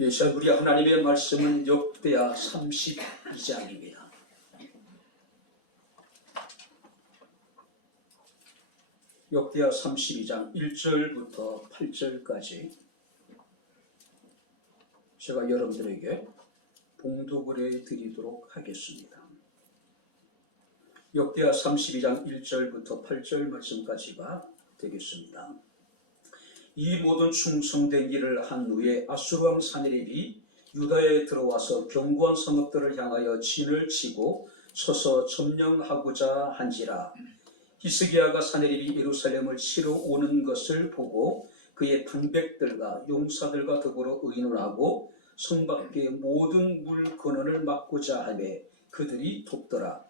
예시한 우리 하나님의 말씀은 역대하 32장입니다. 역대하 32장 1절부터 8절까지 제가 여러분들에게 봉독을 해드리도록 하겠습니다. 역대하 32장 1절부터 8절 말씀까지가 되겠습니다. 이 모든 충성된 일을 한 후에 아수르 왕 사네립이 유다에 들어와서 견고한 성읍들을 향하여 진을 치고 서서 점령하고자 한지라. 히스기야가 사네립이 예루살렘을 치러 오는 것을 보고 그의 방백들과 용사들과 더불어 의논하고 성 밖의 모든 물 근원을 막고자 하매 그들이 돕더라.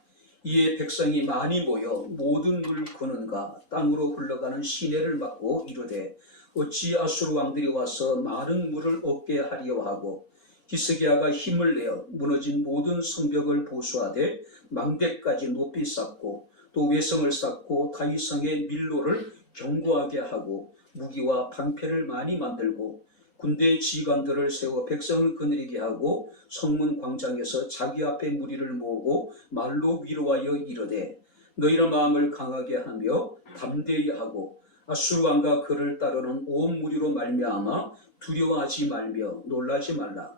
이에 백성이 많이 모여 모든 물 근원과 땅으로 흘러가는 시내를 막고 이르되 어찌 아수르 왕들이 와서 많은 물을 얻게 하려 하고, 히스기야가 힘을 내어 무너진 모든 성벽을 보수하되 망대까지 높이 쌓고 또 외성을 쌓고 다윗성의 밀로를 견고하게 하고 무기와 방패를 많이 만들고 군대의 지휘관들을 세워 백성을 거느리게 하고 성문 광장에서 자기 앞에 무리를 모으고 말로 위로하여 이르되 너희의 마음을 강하게 하며 담대히 하고 아수르 왕과 그를 따르는 온 무리로 말미암아 두려워하지 말며 놀라지 말라.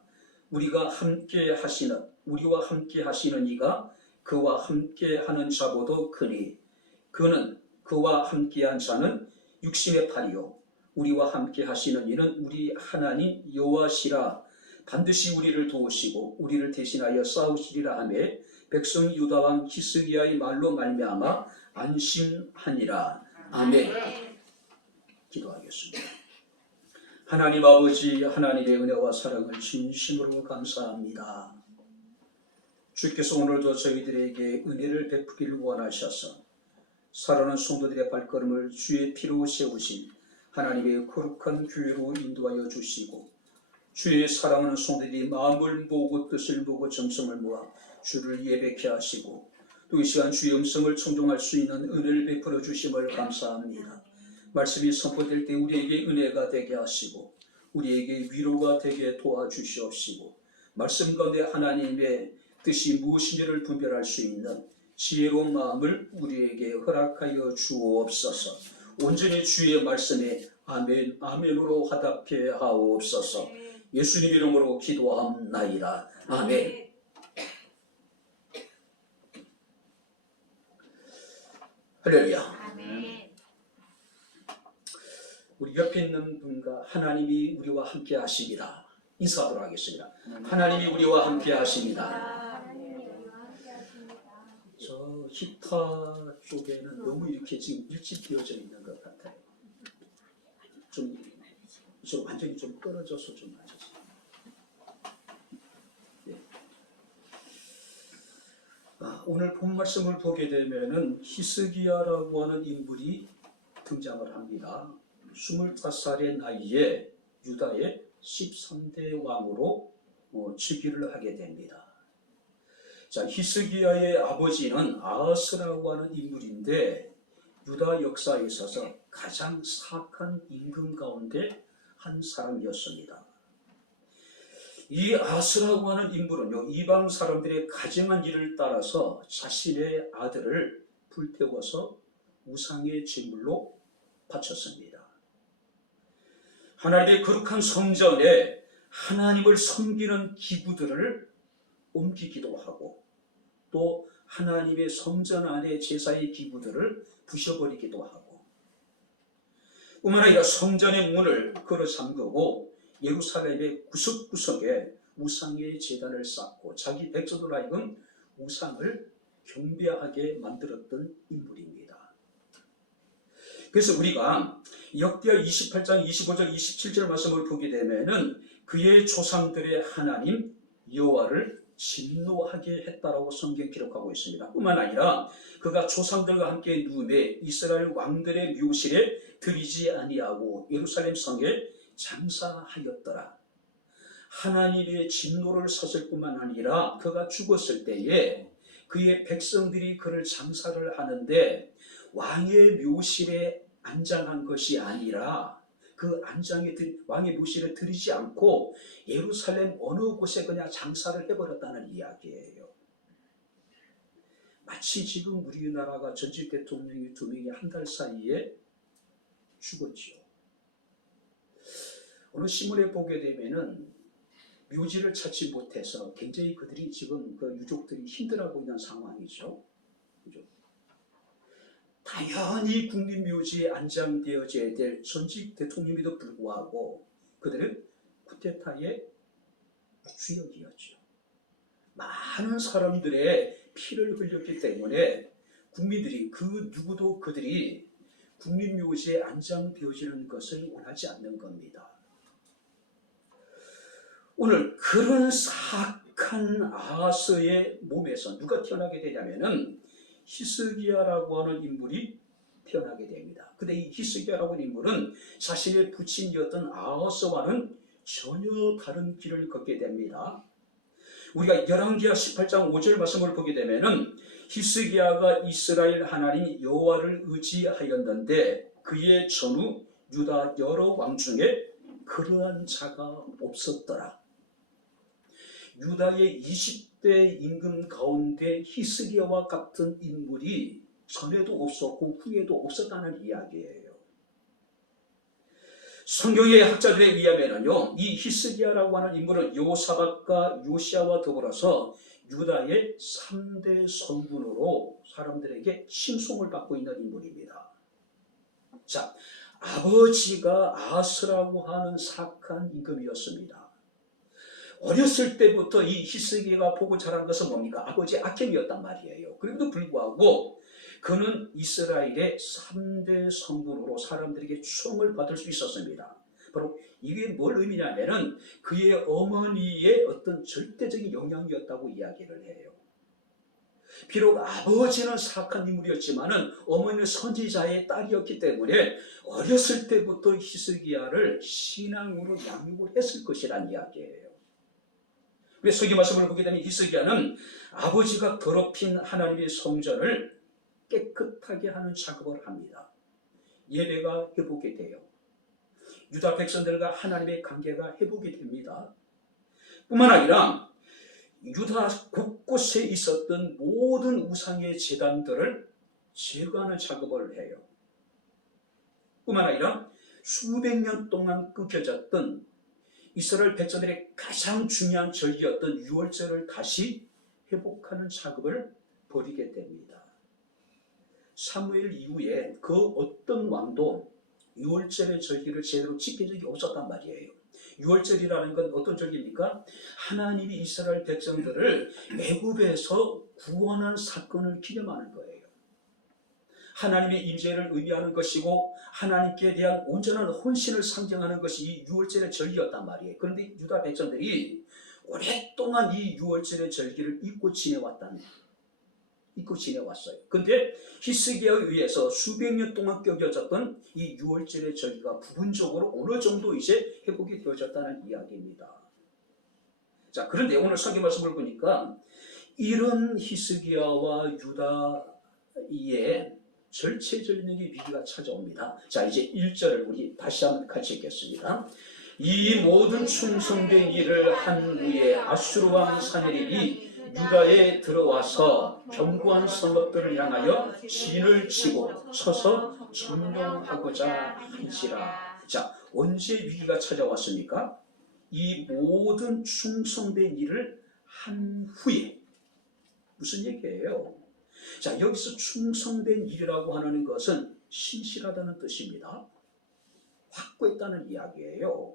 우리와 함께 하시는 이가 그와 함께 하는 자보다 크니 그는 그와 함께한 자는 육신의 팔이요 우리와 함께 하시는 이는 우리 하나님 여호와시라. 반드시 우리를 도우시고 우리를 대신하여 싸우시리라 하며 백성 유다 왕 히스기야의 말로 말미암아 안심하니라. 아멘. 기도하겠습니다. 하나님 아버지, 하나님의 은혜와 사랑을 진심으로 감사합니다. 주께서 오늘도 저희들에게 은혜를 베푸기를 원하셔서 살아난 성도들의 발걸음을 주의 피로 세우신 하나님의 거룩한 교회로 인도하여 주시고 주의 사랑하는 성도들이 마음을 모으고 뜻을 모으고 정성을 모아 주를 예배케 하시고 또 이 시간 주의 음성을 청종할 수 있는 은혜를 베풀어 주심을 감사합니다. 말씀이 선포될 때 우리에게 은혜가 되게 하시고 우리에게 위로가 되게 도와주시옵시고 말씀 가운데 하나님의 뜻이 무엇인지를 분별할 수 있는 지혜로운 마음을 우리에게 허락하여 주옵소서. 온전히 주의 말씀에 아멘, 아멘으로 화답해 하옵소서. 예수님 이름으로 기도함나이다. 아멘. 할렐루야. 우리 옆에 있는 분과 하나님이 우리와 함께 하십니다. 인사하도록 하겠습니다. 하나님이 우리와 함께 하십니다. 저 기타 쪽에는 너무 이렇게 지금 밀집되어져 있는 것 같아요. 좀 완전히 좀 떨어져서 좀 맞았어요. 네. 오늘 본 말씀을 보게 되면은 히스기야라고 하는 인물이 등장을 합니다. 25살의 나이에 유다의 13대 왕으로 즉위를 하게 됩니다. 자, 히스기야의 아버지는 아하스라고 하는 인물인데 유다 역사에 있어서 가장 사악한 임금 가운데 한 사람이었습니다. 이 아하스라고 하는 인물은요, 이방 사람들의 가증한 일을 따라서 자신의 아들을 불태워서 우상의 제물로 바쳤습니다. 하나님의 거룩한 성전에 하나님을 섬기는 기구들을 옮기기도 하고 또 하나님의 성전 안에 제사의 기구들을 부셔버리기도 하고 뿐만 아니라 성전의 문을 걸어 잠그고 예루살렘의 구석구석에 우상의 제단을 쌓고 자기 백성들 하여금 우상을 경배하게 만들었던 인물입니다. 그래서 우리가 역대하 28장 25절 27절 말씀을 보게 되면은 그의 조상들의 하나님 여호와를 진노하게 했다라고 성경 기록하고 있습니다. 뿐만 아니라 그가 조상들과 함께 누움에 이스라엘 왕들의 묘실에 들이지 아니하고 예루살렘 성에 장사하였더라. 하나님의 진노를 샀을 뿐만 아니라 그가 죽었을 때에 그의 백성들이 그를 장사를 하는데 왕의 묘실에 안장한 것이 아니라 그 안장에 왕의 묘실에 들이지 않고 예루살렘 어느 곳에 그냥 장사를 해버렸다는 이야기예요. 마치 지금 우리나라가 전직 대통령이 2명이 한 달 사이에 죽었죠. 어느 신문에 보게 되면은 묘지를 찾지 못해서 굉장히 그들이 지금 그 유족들이 힘들어하고 있는 상황이죠. 그죠? 당연히 국립묘지에 안장되어져야 될 전직 대통령임에도 불구하고 그들은 쿠데타의 주역이었죠. 많은 사람들의 피를 흘렸기 때문에 국민들이 그 누구도 그들이 국립묘지에 안장되어지는 것을 원하지 않는 겁니다. 오늘 그런 사악한 아하스의 몸에서 누가 태어나게 되냐면은 히스기야라고 하는 인물이 태어나게 됩니다. 근데 이 히스기야라고 하는 인물은 자신의 부친이었던 아하스와는 전혀 다른 길을 걷게 됩니다. 우리가 열왕기하 18장 5절 말씀을 보게 되면은 히스기야가 이스라엘 하나님 여호와를 의지하였는데 그의 전후 유다 여러 왕 중에 그러한 자가 없었더라. 유다의 20대 임금 가운데 히스기야와 같은 인물이 전에도 없었고 후에도 없었다는 이야기예요. 성경의 학자들에 의하면요, 이 히스기야라고 하는 인물은 요사박과 요시야와 더불어서 유다의 3대 성군으로 사람들에게 칭송을 받고 있는 인물입니다. 자, 아버지가 아하스라고 하는 사악한 임금이었습니다. 어렸을 때부터 이 히스기야가 보고 자란 것은 뭡니까? 아버지 아켐이었단 말이에요. 그럼에도 불구하고 그는 이스라엘의 3대 성군으로 사람들에게 추앙을 받을 수 있었습니다. 바로 이게 뭘 의미냐면은 그의 어머니의 어떤 절대적인 영향이었다고 이야기를 해요. 비록 아버지는 사악한 인물이었지만은 어머니는 선지자의 딸이었기 때문에 어렸을 때부터 히스기야를 신앙으로 양육을 했을 것이란 이야기예요. 그래서 성경 말씀을 보게 되면 히스기야는 아버지가 더럽힌 하나님의 성전을 깨끗하게 하는 작업을 합니다. 예배가 회복이 돼요. 유다 백성들과 하나님의 관계가 회복이 됩니다. 뿐만 아니라 유다 곳곳에 있었던 모든 우상의 제단들을 제거하는 작업을 해요. 뿐만 아니라 수백 년 동안 끊겨졌던 이스라엘 백성들의 가장 중요한 절기였던 유월절을 다시 회복하는 작업을 벌이게 됩니다. 사무엘 이후에 그 어떤 왕도 유월절의 절기를 제대로 지킨 적이 없었단 말이에요. 유월절이라는 건 어떤 절기입니까? 하나님이 이스라엘 백성들을 애굽에서 구원한 사건을 기념하는 거예요. 하나님의 임재를 의미하는 것이고 하나님께 대한 온전한 헌신을 상징하는 것이 이 유월절의 절기였단 말이에요. 그런데 유다 백성들이 오랫동안 이 유월절의 절기를 잊고 지내왔어요. 그런데 히스기야에 의해서 수백 년 동안 껴겨졌던 이 유월절의 절기가 부분적으로 어느 정도 이제 회복이 되어졌다는 이야기입니다. 자, 그런데 오늘 성경 말씀을 보니까 이런 히스기야와 유다의 절체절명의 위기가 찾아옵니다. 자, 이제 1절을 우리 다시 한번 같이 읽겠습니다. 이 모든 충성된 일을 한 후에 아수르 왕 사네립이 유다에 들어와서 견고한 성읍들을 향하여 진을 치고 쳐서 점령하고자 한지라. 자, 언제 위기가 찾아왔습니까? 이 모든 충성된 일을 한 후에. 무슨 얘기예요? 자, 여기서 충성된 일이라고 하는 것은 신실하다는 뜻입니다. 확고했다는 이야기예요.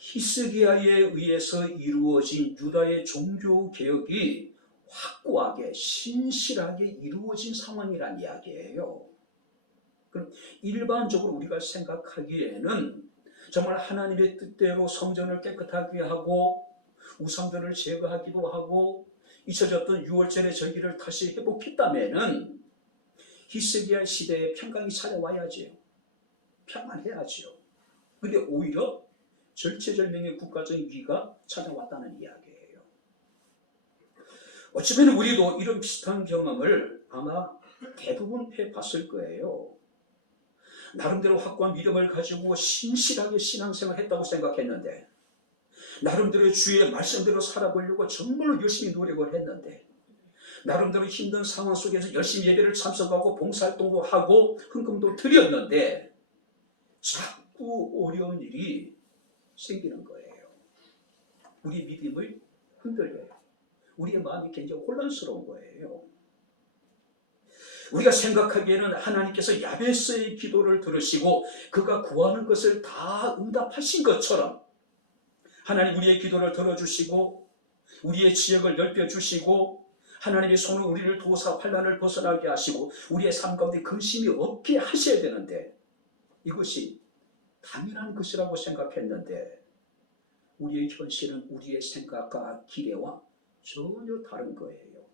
히스기야에 의해서 이루어진 유다의 종교개혁이 확고하게 신실하게 이루어진 상황이란 이야기예요. 그럼 일반적으로 우리가 생각하기에는 정말 하나님의 뜻대로 성전을 깨끗하게 하고 우상들을 제거하기도 하고 잊혀졌던 유월절의 절기를 다시 회복했다면은 히스기야 시대에 평강이 찾아와야지요. 평안해야지요. 근데 오히려 절체절명의 국가적인 위기가 찾아왔다는 이야기예요. 어쩌면 우리도 이런 비슷한 경험을 아마 대부분 해봤을 거예요. 나름대로 확고한 믿음을 가지고 신실하게 신앙생활을 했다고 생각했는데, 나름대로 주의 말씀대로 살아보려고 정말로 열심히 노력을 했는데, 나름대로 힘든 상황 속에서 열심히 예배를 참석하고 봉사활동도 하고 헌금도 드렸는데 자꾸 어려운 일이 생기는 거예요. 우리 믿음을 흔들려요. 우리의 마음이 굉장히 혼란스러운 거예요. 우리가 생각하기에는 하나님께서 야베스의 기도를 들으시고 그가 구하는 것을 다 응답하신 것처럼 하나님 우리의 기도를 들어주시고 우리의 지역을 넓혀주시고 하나님의 손으로 우리를 도우사 환난을 벗어나게 하시고 우리의 삶 가운데 근심이 없게 하셔야 되는데, 이것이 당연한 것이라고 생각했는데 우리의 현실은 우리의 생각과 기대와 전혀 다른 거예요.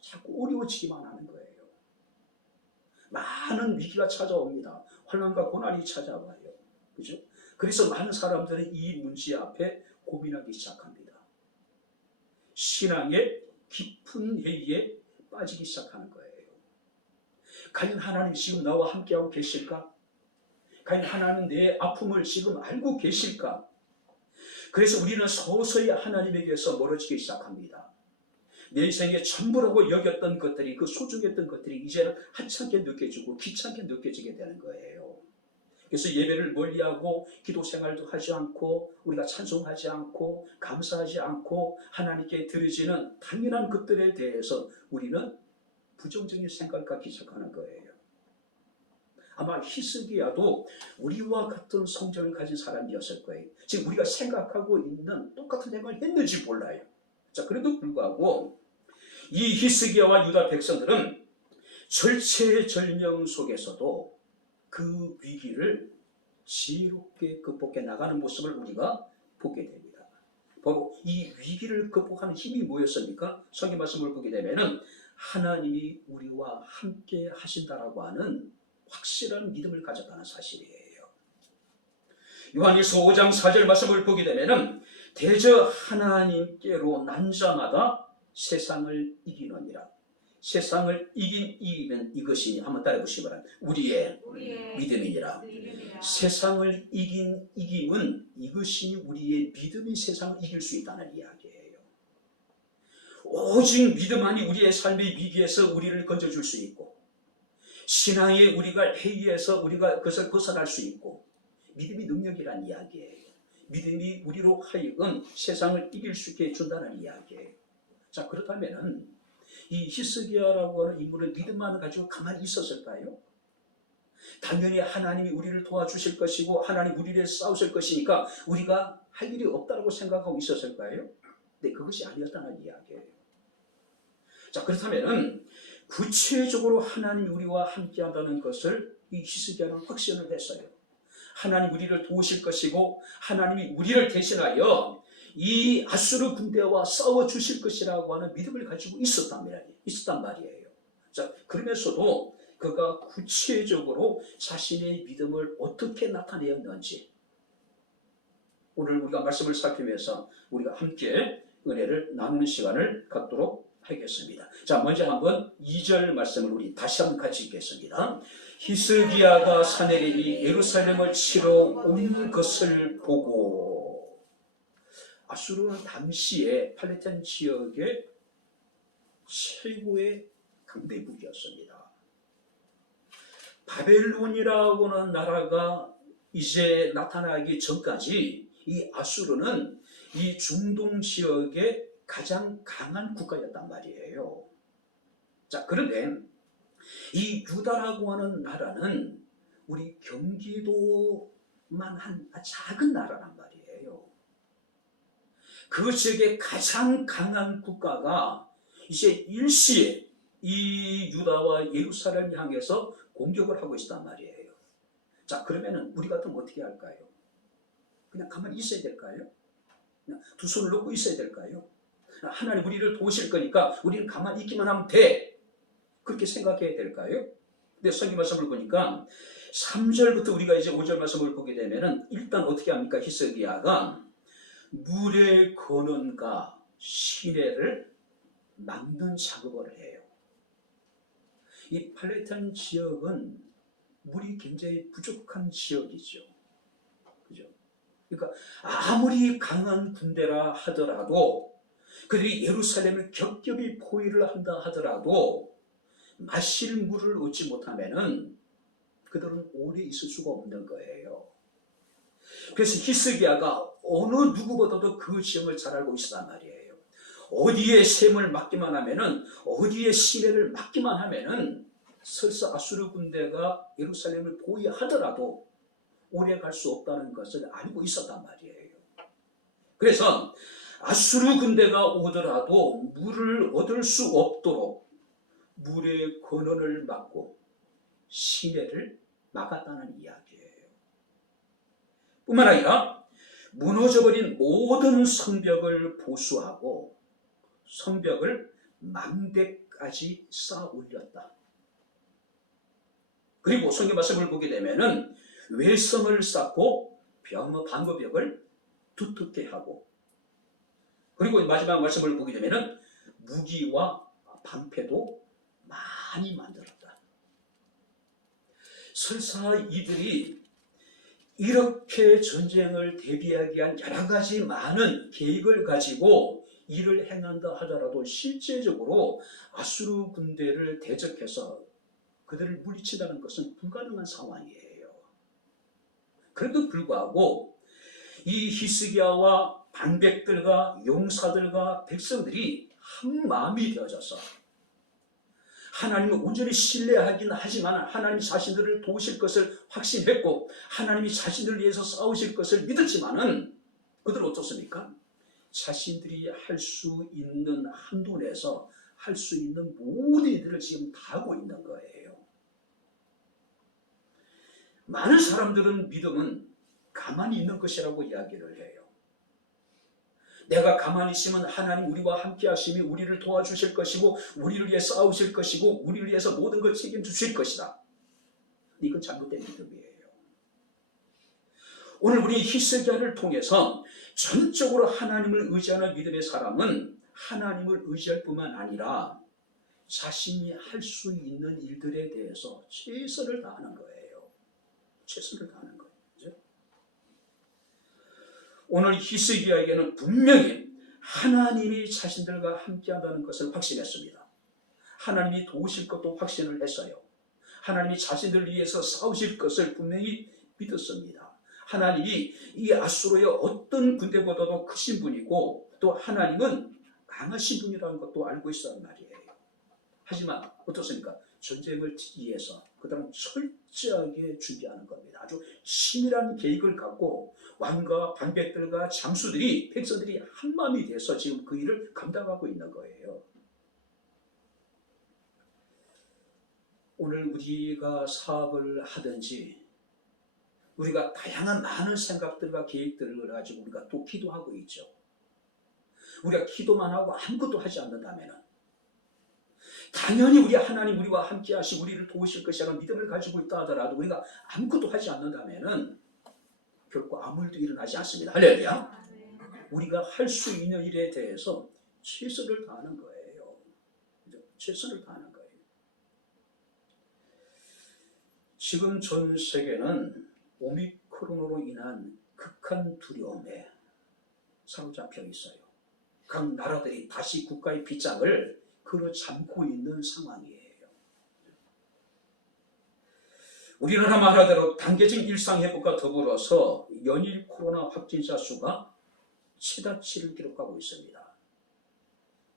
자꾸 어려워지기만 하는 거예요. 많은 위기가 찾아옵니다. 환난과 고난이 찾아와요. 그죠? 그래서 많은 사람들은 이 문제 앞에 고민하기 시작합니다. 신앙의 깊은 회의에 빠지기 시작하는 거예요. 과연 하나님 지금 나와 함께하고 계실까? 과연 하나님은 내 아픔을 지금 알고 계실까? 그래서 우리는 서서히 하나님에게서 멀어지기 시작합니다. 내 인생의 전부라고 여겼던 것들이, 그 소중했던 것들이 이제는 하찮게 느껴지고 귀찮게 느껴지게 되는 거예요. 그래서 예배를 멀리하고 기도 생활도 하지 않고 우리가 찬송하지 않고 감사하지 않고 하나님께 드려지는 당연한 것들에 대해서 우리는 부정적인 생각을 갖기 시작하는 거예요. 아마 히스기야도 우리와 같은 성정을 가진 사람이었을 거예요. 지금 우리가 생각하고 있는 똑같은 생각을 했는지 몰라요. 자, 그래도 불구하고 이 히스기야와 유다 백성들은 절체절명 속에서도 그 위기를 지혜롭게 극복해 나가는 모습을 우리가 보게 됩니다. 바로 이 위기를 극복하는 힘이 뭐였습니까? 성경 말씀을 보게 되면은 하나님이 우리와 함께 하신다라고 하는 확실한 믿음을 가졌다는 사실이에요. 요한일서 5장 4절 말씀을 보게 되면은 대저 하나님께로 난 자마다 세상을 이기느니라. 세상을 이기면 이것이, 한번 따라해 보시기 바랍니다. 우리의 믿음이니라. 세상을 이김은 이것이 우리의 믿음이 세상을 이길 수 있다는 이야기예요. 오직 믿음만이 우리의 삶의 위기에서 우리를 건져줄 수 있고, 신앙의 우리가 회의에서 우리가 그것을 벗어날 수 있고, 믿음이 능력이란 이야기예요. 믿음이 우리로 하여금 세상을 이길 수 있게 해준다는 이야기예요. 자, 그렇다면은 이 히스기야라고 하는 인물은 믿음만 가지고 가만히 있었을까요? 당연히 하나님이 우리를 도와주실 것이고 하나님 우리를 싸우실 것이니까 우리가 할 일이 없다고 생각하고 있었을까요? 네, 그것이 아니었다는 이야기예요. 자, 그렇다면은 구체적으로 하나님이 우리와 함께한다는 것을 이 히스기야는 확신을 했어요. 하나님 우리를 도우실 것이고 하나님이 우리를 대신하여 이 아수르 군대와 싸워 주실 것이라고 하는 믿음을 가지고 있었단 말이에요. 자, 그러면서도 그가 구체적으로 자신의 믿음을 어떻게 나타내었는지 오늘 우리가 말씀을 살피면서 우리가 함께 은혜를 나누는 시간을 갖도록 하겠습니다. 자, 먼저 한번 2절 말씀을 우리 다시 한번 같이 읽겠습니다. 히스기야가 사내립이 예루살렘을 치러 온 것을 보고, 아수르는 당시에 팔레스타인 지역의 최고의 강대국이었습니다. 바벨론이라고 하는 나라가 이제 나타나기 전까지 이 아수르는 이 중동 지역의 가장 강한 국가였단 말이에요. 자, 그런데 이 유다라고 하는 나라는 우리 경기도만 한 작은 나라란 말이에요. 그 지역의 가장 강한 국가가 이제 일시에 이 유다와 예루살렘을 향해서 공격을 하고 있단 말이에요. 자, 그러면은 우리 같으면 어떻게 할까요? 그냥 가만히 있어야 될까요? 그냥 두 손을 놓고 있어야 될까요? 하나님 우리를 도우실 거니까 우리는 가만히 있기만 하면 돼, 그렇게 생각해야 될까요? 근데 성경 말씀을 보니까 3절부터 우리가 이제 5절 말씀을 보게 되면은 일단 어떻게 합니까? 히스기야가 물에 거는가 시내를 막는 작업을 해요. 이 팔레스타인 지역은 물이 굉장히 부족한 지역이죠. 그죠? 그러니까 아무리 강한 군대라 하더라도 그들이 예루살렘을 겹겹이 포위를 한다 하더라도 마실 물을 얻지 못하면은 그들은 오래 있을 수가 없는 거예요. 그래서 히스기야가 어느 누구보다도 그 지형을 잘 알고 있었단 말이에요. 어디에 셈을 맡기만 하면은, 어디에 시내를 맡기만 하면은 설사 아수르 군대가 예루살렘을 포위하더라도 오래 갈 수 없다는 것을 알고 있었단 말이에요. 그래서 아수르 군대가 오더라도 물을 얻을 수 없도록 물의 근원을 막고 시내를 막았다는 이야기예요. 뿐만 아니라 무너져버린 모든 성벽을 보수하고 성벽을 망대까지 쌓아 올렸다. 그리고 성경 말씀을 보게 되면은 외성을 쌓고 방어벽을 두텁게 하고, 그리고 마지막 말씀을 보게 되면은 무기와 방패도 많이 만들었다. 설사 이들이 이렇게 전쟁을 대비하기 위한 여러 가지 많은 계획을 가지고 일을 행한다 하더라도 실제적으로 아수르 군대를 대적해서 그들을 물리친다는 것은 불가능한 상황이에요. 그래도 불구하고 이 히스기야와 방백들과 용사들과 백성들이 한 마음이 되어져서 하나님을 온전히 신뢰하긴 하지만 하나님이 자신들을 도우실 것을 확신했고 하나님이 자신들을 위해서 싸우실 것을 믿었지만은 그들은 어떻습니까? 자신들이 할 수 있는 한도 내에서 할 수 있는 모든 일들을 지금 다 하고 있는 거예요. 많은 사람들은 믿음은 가만히 있는 것이라고 이야기를 해요. 내가 가만히 있으면 하나님 우리와 함께 하심이 우리를 도와주실 것이고 우리를 위해 싸우실 것이고 우리를 위해서 모든 걸 책임주실 것이다. 이건 잘못된 믿음이에요. 오늘 우리 히스기야를 통해서 전적으로 하나님을 의지하는 믿음의 사람은 하나님을 의지할 뿐만 아니라 자신이 할 수 있는 일들에 대해서 최선을 다하는 거예요. 최선을 다하는 거예요. 그죠? 오늘 히스기야에게는 분명히 하나님이 자신들과 함께한다는 것을 확신했습니다. 하나님이 도우실 것도 확신을 했어요. 하나님이 자신들을 위해서 싸우실 것을 분명히 믿었습니다. 하나님이 이 아수르의 어떤 군대보다도 크신 분이고 또 하나님은 강하신 분이라는 것도 알고 있었단 말이에요. 하지만 어떻습니까? 전쟁을 위해서 그다음 철저하게 준비하는 겁니다. 아주 치밀한 계획을 갖고 왕과 방백들과 장수들이 백성들이 한마음이 돼서 지금 그 일을 감당하고 있는 거예요. 오늘 우리가 사업을 하든지 우리가 다양한 많은 생각들과 계획들을 가지고 우리가 또 기도하고 있죠. 우리가 기도만 하고 아무것도 하지 않는다면 당연히 우리 하나님 우리와 함께 하시고 우리를 도우실 것이라는 믿음을 가지고 있다 하더라도 우리가 아무것도 하지 않는다면 결코 아무 일도 일어나지 않습니다. 할렐루야. 우리가 할 수 있는 일에 대해서 최선을 다하는 거예요. 최선을 다하는 거예요. 지금 전 세계는 오미크론으로 인한 극한 두려움에 사로잡혀 있어요. 각 나라들이 다시 국가의 빗장을 끌어잡고 있는 상황이에요. 우리나라 말하대로 단계적 일상회복과 더불어서 연일 코로나 확진자 수가 최다치를 기록하고 있습니다.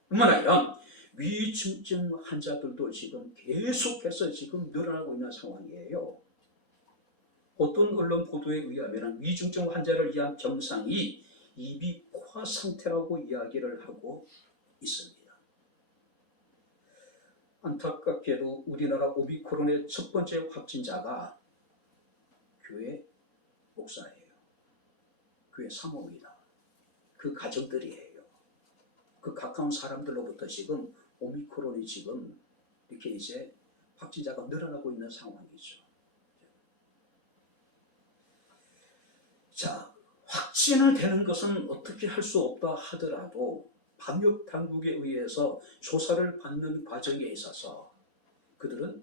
뿐만 아니라 위중증 환자들도 지금 계속해서 지금 늘어나고 있는 상황이에요. 어떤 언론 보도에 의하면 위중증 환자를 위한 병상이 이비인후과 상태라고 이야기를 하고 있습니다. 안타깝게도 우리나라 오미크론의 첫 번째 확진자가 교회 목사예요. 교회 사모입니다. 그 가정들이에요. 그 가까운 사람들로부터 지금 오미크론이 지금 이렇게 이제 확진자가 늘어나고 있는 상황이죠. 자, 확진을 되는 것은 어떻게 할 수 없다 하더라도 방역 당국에 의해서 조사를 받는 과정에 있어서 그들은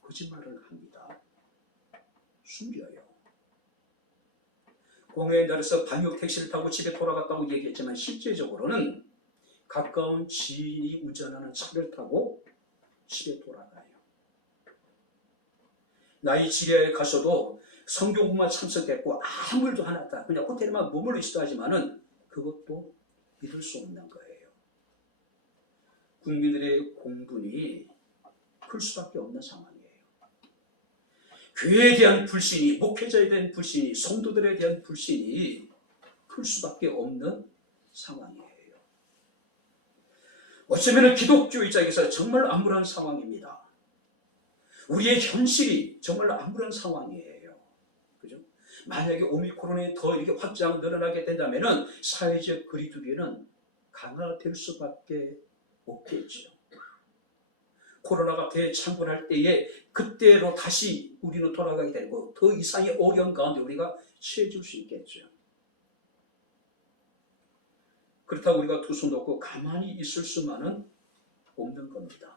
거짓말을 합니다. 숨겨요. 공회의 날에서 방역 택시를 타고 집에 돌아갔다고 얘기했지만 실제적으로는 가까운 지인이 운전하는 차를 타고 집에 돌아가요. 나이지리아에 가서도 성교구만 참석했고 아무 일도 안 했다. 그냥 호텔에만 머물러 있어 하지만은 그것도 믿을 수 없는 거예요. 국민들의 공분이 클 수밖에 없는 상황이에요. 교회에 대한 불신이, 목회자에 대한 불신이, 성도들에 대한 불신이 클 수밖에 없는 상황이에요. 어쩌면 기독교 입장에서 정말 암울한 상황입니다. 우리의 현실이 정말 암울한 상황이에요. 그죠? 만약에 오미크론이 더 이렇게 확장 늘어나게 된다면 사회적 거리두기는 강화될 수밖에 없겠죠. 코로나가 대창군할 때에 그때로 다시 우리는 돌아가게 되고 더 이상의 어려움 가운데 우리가 처해질 수 있겠죠. 그렇다고 우리가 두 손 놓고 가만히 있을 수만은 없는 겁니다.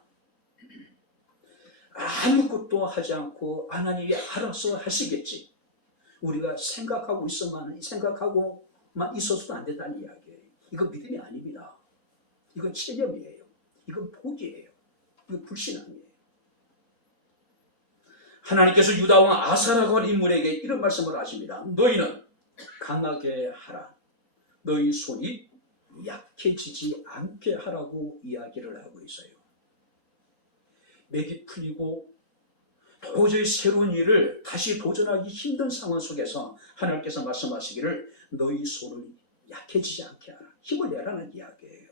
아무것도 하지 않고 하나님이 알아서 하시겠지. 우리가 생각하고만 있어서도 안 된다는 이야기예요. 이건 믿음이 아닙니다. 이건 체념이에요. 이건 포기예요. 이건 불신앙이에요. 하나님께서 유다왕 아사라고 하는 인물에게 이런 말씀을 하십니다. 너희는 강하게 하라. 너희 손이 약해지지 않게 하라고 이야기를 하고 있어요. 맥이 풀리고 도저히 새로운 일을 다시 도전하기 힘든 상황 속에서 하나님께서 말씀하시기를 너희 손을 약해지지 않게 하라. 힘을 내라는 이야기예요.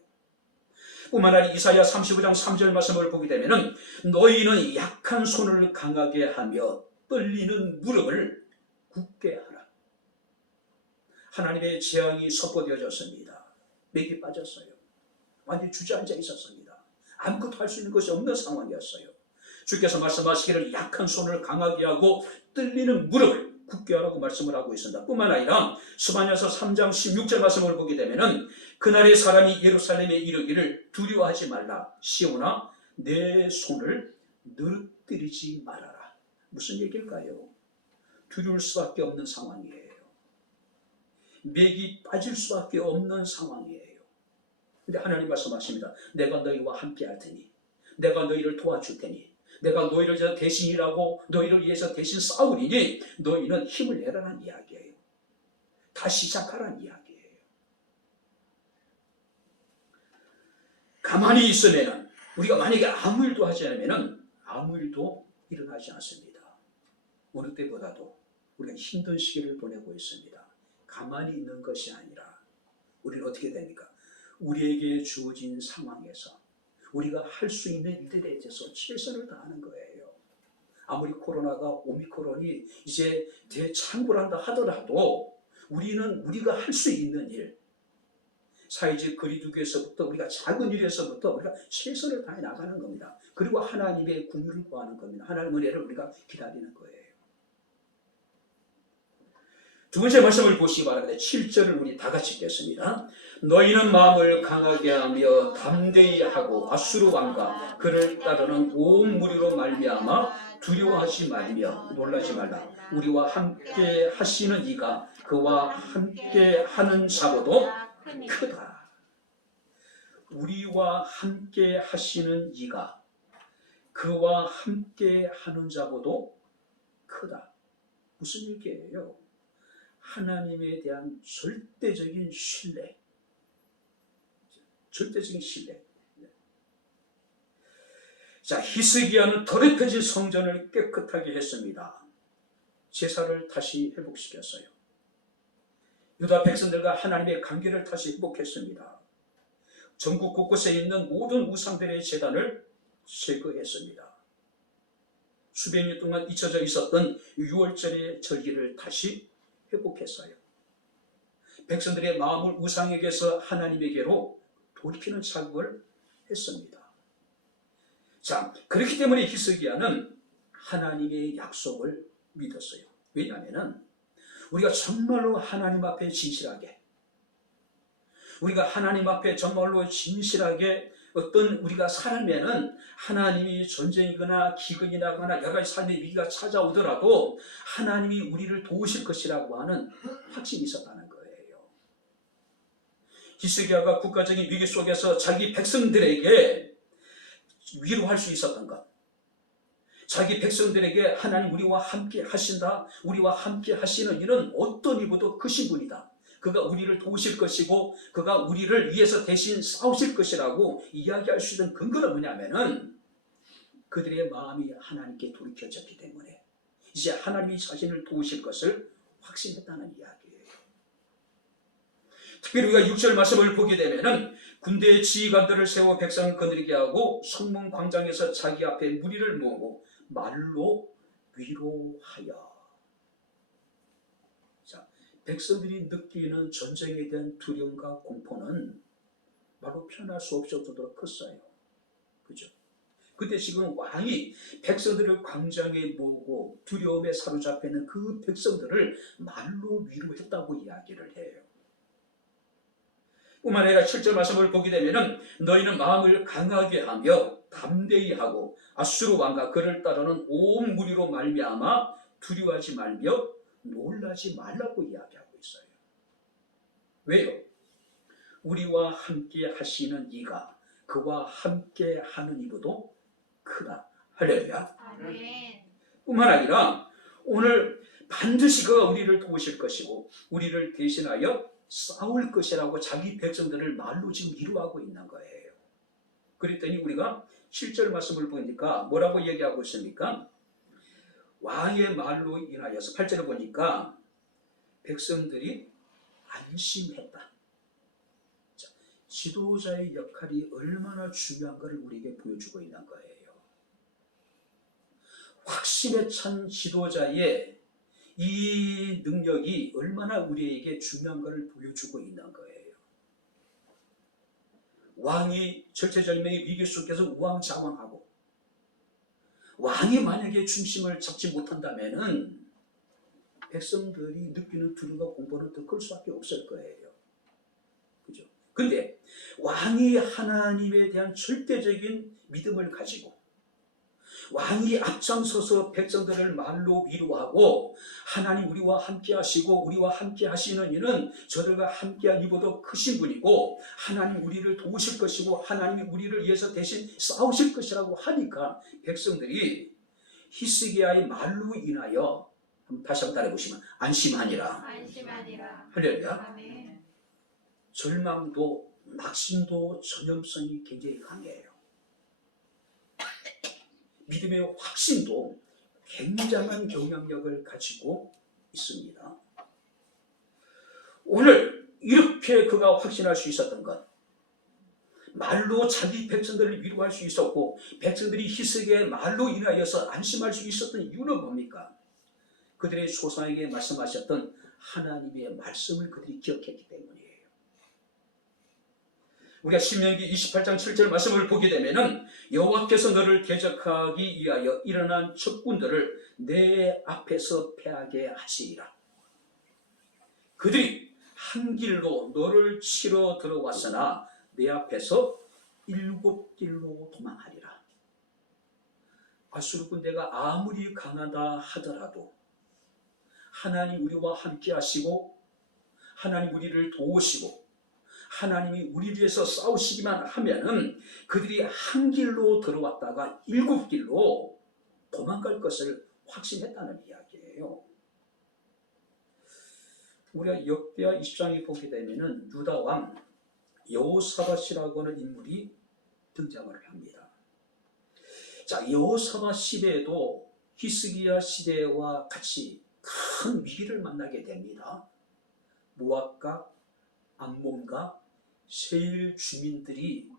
뿐만 아니라 이사야 35장 3절 말씀을 보게 되면 너희는 약한 손을 강하게 하며 떨리는 무릎을 굳게 하라. 하나님의 재앙이 선포되어졌습니다. 맥이 빠졌어요. 완전히 주저앉아 있었습니다. 아무것도 할 수 있는 것이 없는 상황이었어요. 주께서 말씀하시기를 약한 손을 강하게 하고 떨리는 무릎을 굳게 하라고 말씀을 하고 있습니다. 뿐만 아니라 스바냐서 3장 16절 말씀을 보게 되면 그날의 사람이 예루살렘에 이르기를 두려워하지 말라. 시온아 내 손을 늘어뜨리지 말아라. 무슨 얘기일까요? 두려울 수밖에 없는 상황이에요. 맥이 빠질 수밖에 없는 상황이에요. 근데 하나님 말씀하십니다. 내가 너희와 함께 할 테니, 내가 너희를 도와줄 테니, 내가 너희를 대신 일하고 너희를 위해서 대신 싸우리니 너희는 힘을 내라는 이야기예요. 다시 시작하라는 이야기예요. 가만히 있으면 우리가 만약에 아무 일도 하지 않으면 아무 일도 일어나지 않습니다. 어느 때보다도 우리가 힘든 시기를 보내고 있습니다. 가만히 있는 것이 아니라 우리는 어떻게 됩니까? 우리에게 주어진 상황에서 우리가 할 수 있는 일들에 대해서 최선을 다하는 거예요. 아무리 코로나가 오미크론이 이제 대창궐한다 하더라도 우리는 우리가 할 수 있는 일, 사회적 거리두기에서부터 우리가 작은 일에서부터 우리가 최선을 다해 나가는 겁니다. 그리고 하나님의 긍휼을 구하는 겁니다. 하나님의 은혜를 우리가 기다리는 거예요. 두 번째 말씀을 보시기 바랍니다. 7절을 우리 다 같이 읽겠습니다. 너희는 마음을 강하게 하며 담대히 하고 아수르 왕과 그를 따르는 온 무리로 말미암아 두려워하지 말며 놀라지 말라. 우리와 함께 하시는 이가 그와 함께 하는 자보다 크다. 우리와 함께 하시는 이가 그와 함께 하는 자보다 크다. 무슨 얘기예요? 하나님에 대한 절대적인 신뢰. 절대적인 신뢰. 자, 히스기야는 더럽혀진 성전을 깨끗하게 했습니다. 제사를 다시 회복시켰어요. 유다 백성들과 하나님의 관계를 다시 회복했습니다. 전국 곳곳에 있는 모든 우상들의 제단을 제거했습니다. 수백 년 동안 잊혀져 있었던 6월절의 절기를 다시 회복했어요. 백성들의 마음을 우상에게서 하나님에게로 돌이키는 작업을 했습니다. 자, 그렇기 때문에 히스기야는 하나님의 약속을 믿었어요. 왜냐하면 우리가 정말로 하나님 앞에 진실하게, 우리가 하나님 앞에 정말로 진실하게 어떤 우리가 살면은 하나님이 전쟁이거나 기근이 나거나 여러 가지 삶의 위기가 찾아오더라도 하나님이 우리를 도우실 것이라고 하는 확신이 있었다는 거예요. 히스기야가 국가적인 위기 속에서 자기 백성들에게 위로할 수 있었던 것, 자기 백성들에게 하나님 우리와 함께 하신다, 우리와 함께 하시는 이는 어떤 이보도 크신 분이다, 그가 우리를 도우실 것이고 그가 우리를 위해서 대신 싸우실 것이라고 이야기할 수 있는 근거는 뭐냐면은 그들의 마음이 하나님께 돌이켜졌기 때문에 이제 하나님이 자신을 도우실 것을 확신했다는 이야기예요. 특별히 우리가 6절 말씀을 보게 되면은 군대의 지휘관들을 세워 백성을 거느리게 하고 성문 광장에서 자기 앞에 무리를 모으고 말로 위로하여. 자, 백성들이 느끼는 전쟁에 대한 두려움과 공포는 말로 표현할 수 없을 정도로 컸어요. 그죠? 그때 지금 왕이 백성들을 광장에 모으고 두려움에 사로잡혀 있는 그 백성들을 말로 위로했다고 이야기를 해요. 뿐만 아니라 7절 말씀을 보게 되면 너희는 마음을 강하게 하며 담대히 하고 아수르 왕과 그를 따르는 온 무리로 말미암아 두려워하지 말며 놀라지 말라고 이야기하고 있어요. 왜요? 우리와 함께 하시는 이가 그와 함께 하는 이보다 크다. 할렐루야. 아멘. 뿐만 아니라 오늘 반드시 그가 우리를 도우실 것이고 우리를 대신하여 싸울 것이라고 자기 백성들을 말로 지금 위로하고 있는 거예요. 그랬더니 우리가 7절 말씀을 보니까 뭐라고 얘기하고 있습니까? 왕의 말로 인하여서 8절을 보니까 백성들이 안심했다. 자, 지도자의 역할이 얼마나 중요한 것을 우리에게 보여주고 있는 거예요. 확신에 찬 지도자의 이 능력이 얼마나 우리에게 중요한 것을 보여주고 있는 거예요. 왕이 절체절명의 위기 속에서 우왕좌왕하고 왕이 만약에 중심을 잡지 못한다면은 백성들이 느끼는 두려움과 공포는 더 클 수밖에 없을 거예요. 그죠? 근데 왕이 하나님에 대한 절대적인 믿음을 가지고 왕이 앞장서서 백성들을 말로 위로하고 하나님 우리와 함께 하시고 우리와 함께 하시는 이는 저들과 함께한 이보다 크신 분이고 하나님 우리를 도우실 것이고 하나님이 우리를 위해서 대신 싸우실 것이라고 하니까 백성들이 히스기야의 말로 인하여 다시 한번 따라해보시면 안심하니라. 안심하니라. 할렐루야. 아멘. 절망도 낙심도 전염성이 굉장히 강해요. 믿음의 확신도 굉장한 영향력을 가지고 있습니다. 오늘 이렇게 그가 확신할 수 있었던 것, 말로 자기 백성들을 위로할 수 있었고 백성들이 히스기야의 말로 인하여서 안심할 수 있었던 이유는 뭡니까? 그들의 조상에게 말씀하셨던 하나님의 말씀을 그들이 기억했기 때문이에요. 우리가 신명기 28장 7절 말씀을 보게 되면은 여호와께서 너를 대적하기 위하여 일어난 적군들을 내 앞에서 패하게 하시리라. 그들이 한 길로 너를 치러 들어왔으나 내 앞에서 7길로 도망하리라. 아수르 군대가 아무리 강하다 하더라도 하나님 우리와 함께 하시고 하나님 우리를 도우시고 하나님이 우리를 위해서 싸우시기만 하면은 그들이 한 길로 들어왔다가 7길로 도망갈 것을 확신했다는 이야기예요. 우리가 역대하 20장에 보게 되면은 유다 왕 여호사밧이라고 하는 인물이 등장을 합니다. 자, 여호사밧 시대에도 히스기야 시대와 같이 큰 위기를 만나게 됩니다. 모압과 암몬과 세일 주민들이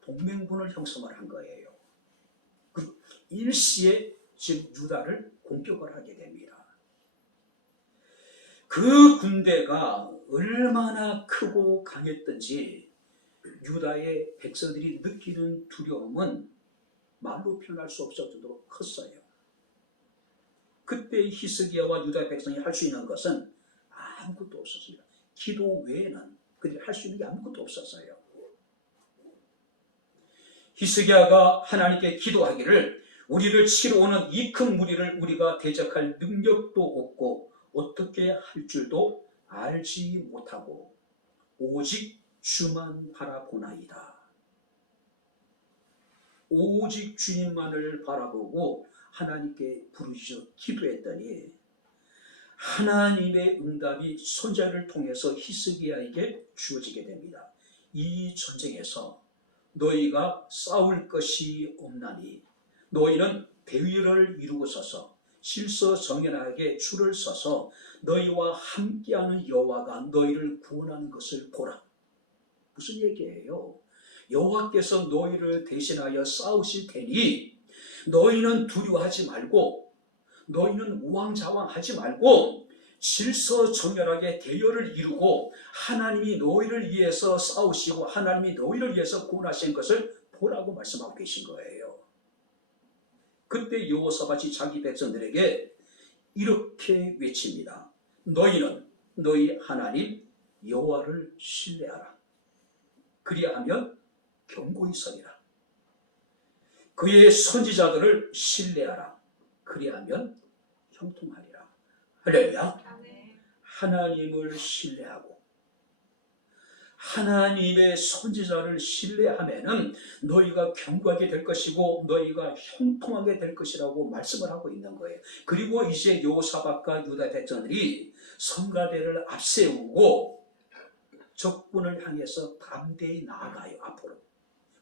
동맹군을 형성을 한 거예요. 그리고 일시에 지금 유다를 공격을 하게 됩니다. 그 군대가 얼마나 크고 강했던지 유다의 백성들이 느끼는 두려움은 말로 표현할 수 없을 정도로 컸어요. 그때 히스기야와 유다의 백성이 할 수 있는 것은 아무것도 없었습니다. 기도 외에는 그들이 할 수 있는 게 아무것도 없었어요. 히스기야가 하나님께 기도하기를 우리를 치러 오는 이 큰 무리를 우리가 대적할 능력도 없고 어떻게 할 줄도 알지 못하고 오직 주만 바라보나이다. 오직 주님만을 바라보고 하나님께 부르짖어 기도했더니 하나님의 응답이 선지자를 통해서 히스기야에게 주어지게 됩니다. 이 전쟁에서 너희가 싸울 것이 없나니 너희는 대위를 이루고 서서 실서정연하게 줄을 서서 너희와 함께하는 여호와가 너희를 구원하는 것을 보라. 무슨 얘기예요? 여호와께서 너희를 대신하여 싸우실 테니 너희는 두려워하지 말고 너희는 우왕좌왕하지 말고 질서정연하게 대열을 이루고 하나님이 너희를 위해서 싸우시고 하나님이 너희를 위해서 구원하신 것을 보라고 말씀하고 계신 거예요. 그때 여호사밧이 자기 백성들에게 이렇게 외칩니다. 너희는 너희 하나님 여호와를 신뢰하라. 그리하면 견고히 서리라. 그의 선지자들을 신뢰하라. 그리하면 형통하리라. 할렐루야. 하나님을 신뢰하고 하나님의 선지자를 신뢰하면은 너희가 견고하게 될 것이고 너희가 형통하게 될 것이라고 말씀을 하고 있는 거예요. 그리고 이제 여호사밧과 유다 백성들이 성가대를 앞세우고 적군을 향해서 담대히 나아가요. 앞으로.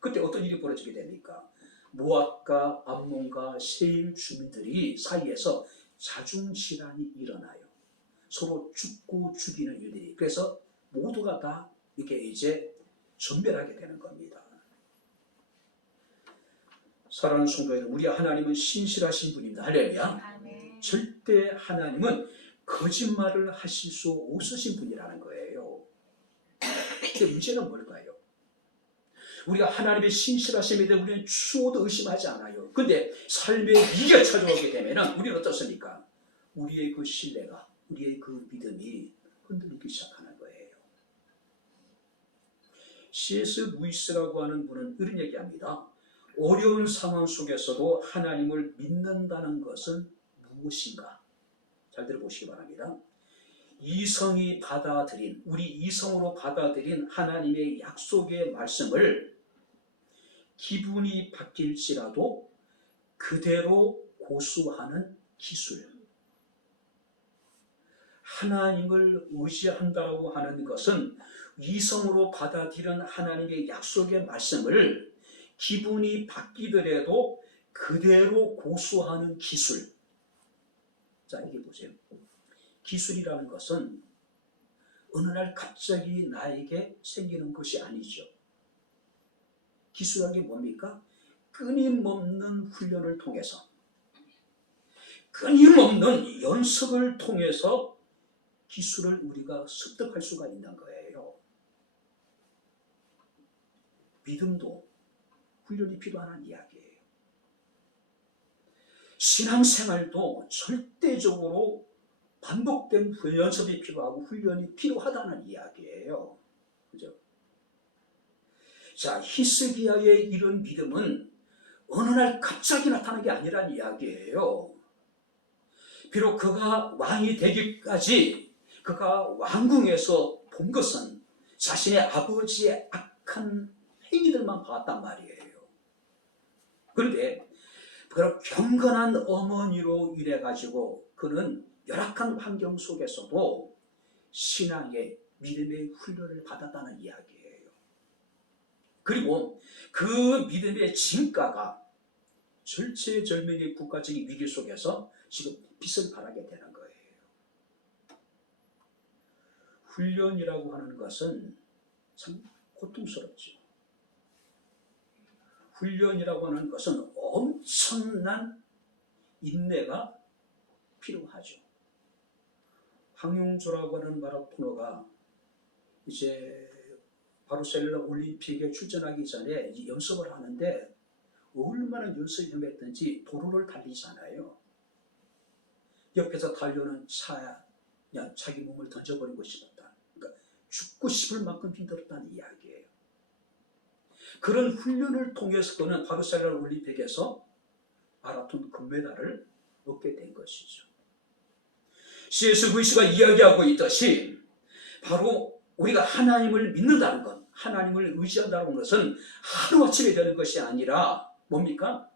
그때 어떤 일이 벌어지게 됩니까? 모압과 암몬과 세일 주민들이 사이에서 자중질환이 일어나요. 서로 죽고 죽이는 일들이. 그래서 모두가 다 이렇게 이제 전멸하게 되는 겁니다. 사랑하는 성도 여러분, 우리 하나님은 신실하신 분입니다. 할렐루야. 절대 하나님은 거짓말을 하실 수 없으신 분이라는 거예요. 근데 문제는 뭘까요? 우리가 하나님의 신실하심에 대해 우리는 추호도 의심하지 않아요. 근데 삶의 위기가 찾아오게 되면 우리는 어떻습니까? 우리의 그 신뢰가, 우리의 그 믿음이 흔들리기 시작하는 거예요. C.S. 루이스라고 하는 분은 이런 얘기합니다. 어려운 상황 속에서도 하나님을 믿는다는 것은 무엇인가? 잘 들어보시기 바랍니다. 이성이 받아들인, 우리 이성으로 받아들인 하나님의 약속의 말씀을 기분이 바뀔지라도 그대로 고수하는 기술. 하나님을 의지한다고 하는 것은 이성으로 받아들인 하나님의 약속의 말씀을 기분이 바뀌더라도 그대로 고수하는 기술. 자, 이게 보세요. 기술이라는 것은 어느 날 갑자기 나에게 생기는 것이 아니죠. 기술이라는 게 뭡니까? 끊임없는 훈련을 통해서, 끊임없는 연습을 통해서 기술을 우리가 습득할 수가 있는 거예요. 믿음도 훈련이 필요한 이야기예요. 신앙생활도 절대적으로 반복된 연습이 필요하고 훈련이 필요하다는 이야기예요. 그죠? 자, 히스기야의 이런 믿음은 어느 날 갑자기 나타난 게 아니란 이야기예요. 비록 그가 왕이 되기까지 그가 왕궁에서 본 것은 자신의 아버지의 악한 행위들만 봤단 말이에요. 그런데 그런 경건한 어머니로 인해가지고 그는 열악한 환경 속에서도 신앙의 믿음의 훈련을 받았다는 이야기예요. 그리고 그 믿음의 진가가 절체절명의 국가적인 위기 속에서 지금 빛을 발하게 되는 거예요. 훈련이라고 하는 것은 참 고통스럽죠. 훈련이라고 하는 것은 엄청난 인내가 필요하죠. 황용주라고 하는 마라토너가 이제 바르셀로나 올림픽에 출전하기 전에 이 연습을 하는데 얼마나 연습이 힘들었든지 도로를 달리잖아요. 옆에서 달려오는 차야 그냥 자기 몸을 던져버리고 싶었다. 그러니까 죽고 싶을 만큼 힘들었다는 이야기예요. 그런 훈련을 통해서 그는 바르셀로나 올림픽에서 마라톤 금메달을 얻게 된 것이죠. C.S. 루이스가 이야기하고 있듯이 바로 우리가 하나님을 믿는다는 것, 하나님을 의지한다는 것은 하루아침에 되는 것이 아니라 뭡니까?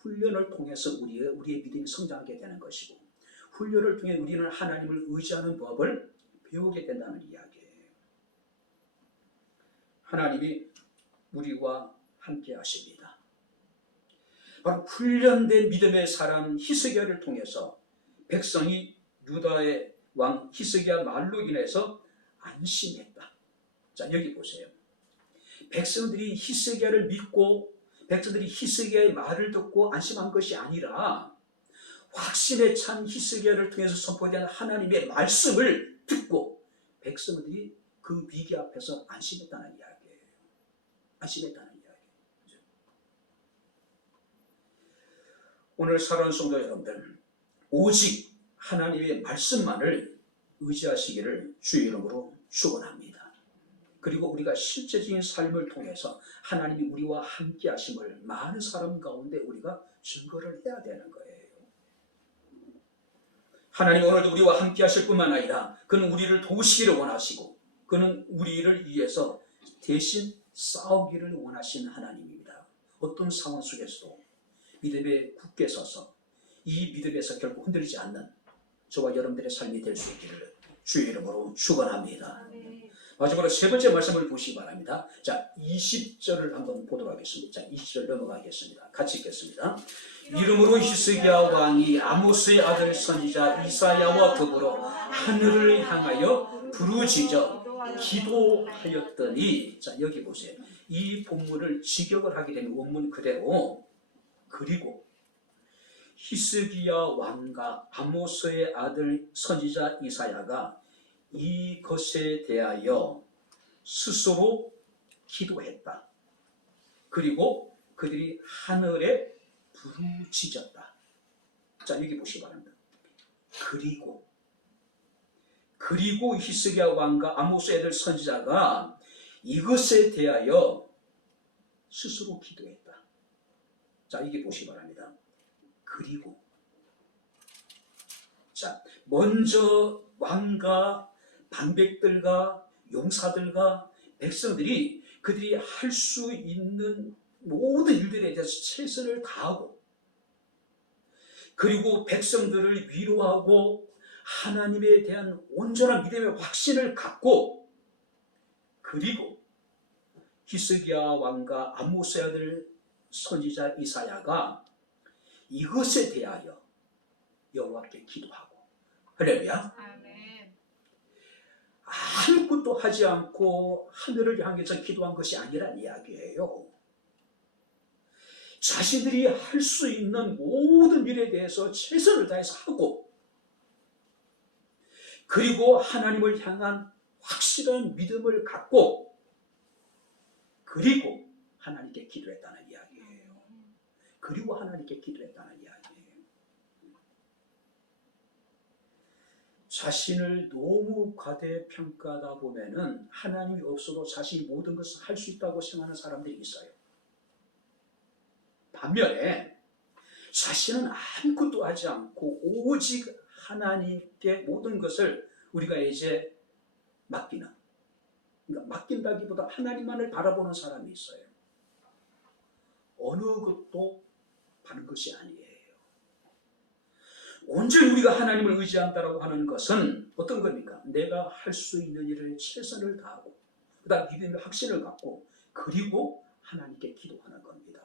훈련을 통해서 우리의 믿음이 성장하게 되는 것이고, 훈련을 통해 우리는 하나님을 의지하는 법을 배우게 된다는 이야기예요. 하나님이 우리와 함께 하십니다. 바로 훈련된 믿음의 사람 히스기야를 통해서 백성이 유다의 왕 히스기야 말로 인해서 안심했다. 자, 여기 보세요. 백성들이 히스기야를 믿고 백성들이 히스기야의 말을 듣고 안심한 것이 아니라 확신에 찬 히스기야를 통해서 선포된 하나님의 말씀을 듣고 백성들이 그 위기 앞에서 안심했다는 이야기예요. 안심했다는 이야기. 오늘 사랑하는 성도 여러분들, 오직 하나님의 말씀만을 의지하시기를 주의 이름으로 축원합니다. 그리고 우리가 실제적인 삶을 통해서 하나님이 우리와 함께 하심을 많은 사람 가운데 우리가 증거를 해야 되는 거예요. 하나님 오늘도 우리와 함께 하실 뿐만 아니라 그는 우리를 도우시기를 원하시고 그는 우리를 위해서 대신 싸우기를 원하시는 하나님입니다. 어떤 상황 속에서도 믿음에 굳게 서서 이 믿음에서 결국 흔들리지 않는 저와 여러분들의 삶이 될 수 있기를 주의 이름으로 축원합니다. 마지막으로 세 번째 말씀을 보시기 바랍니다. 자, 20절을 한번 보도록 하겠습니다. 자, 20절 넘어가겠습니다. 같이 읽겠습니다. 이름으로 히스기야 왕이 아모스의 아들 선지자 이사야와 더불어 하늘을 향하여 부르짖어 기도하였더니, 자, 여기 보세요. 이 본문을 직역을 하게 되면 원문 그대로, 그리고 히스기야 왕과 아모스의 아들 선지자 이사야가 이것에 대하여 스스로 기도했다. 그리고 그들이 하늘에 부르짖었다. 자, 여기 보시기 바랍니다. 그리고 히스기야 왕과 아모스의 아들 선지자가 이것에 대하여 스스로 기도했다. 자, 이게 보시기 바랍니다. 그리고, 자, 먼저 왕과 반백들과 용사들과 백성들이 그들이 할 수 있는 모든 일들에 대해서 최선을 다하고, 그리고 백성들을 위로하고 하나님에 대한 온전한 믿음의 확신을 갖고, 그리고 히스기야 왕과 아모스의 아들 선지자 이사야가 이것에 대하여 여호와께 기도하고, 할렐루야. 아멘. 아무것도 하지 않고 하늘을 향해서 기도한 것이 아니란 이야기예요. 자신들이 할 수 있는 모든 일에 대해서 최선을 다해서 하고, 그리고 하나님을 향한 확실한 믿음을 갖고, 그리고 하나님께 기도했다는 이야기예요. 그리고 하나님께 기도했다는 이야기예요. 자신을 너무 과대평가하다 보면은 하나님이 없어도 자신이 모든 것을 할 수 있다고 생각하는 사람들이 있어요. 반면에 자신은 아무것도 하지 않고 오직 하나님께 모든 것을 우리가 이제 맡기는, 그러니까 맡긴다기보다 하나님만을 바라보는 사람이 있어요. 어느 것도 바른 것이 아니에요. 온전히 우리가 하나님을 의지한다고 하는 것은 어떤 겁니까? 내가 할 수 있는 일을 최선을 다하고, 그 다음 믿음의 확신을 갖고, 그리고 하나님께 기도하는 겁니다.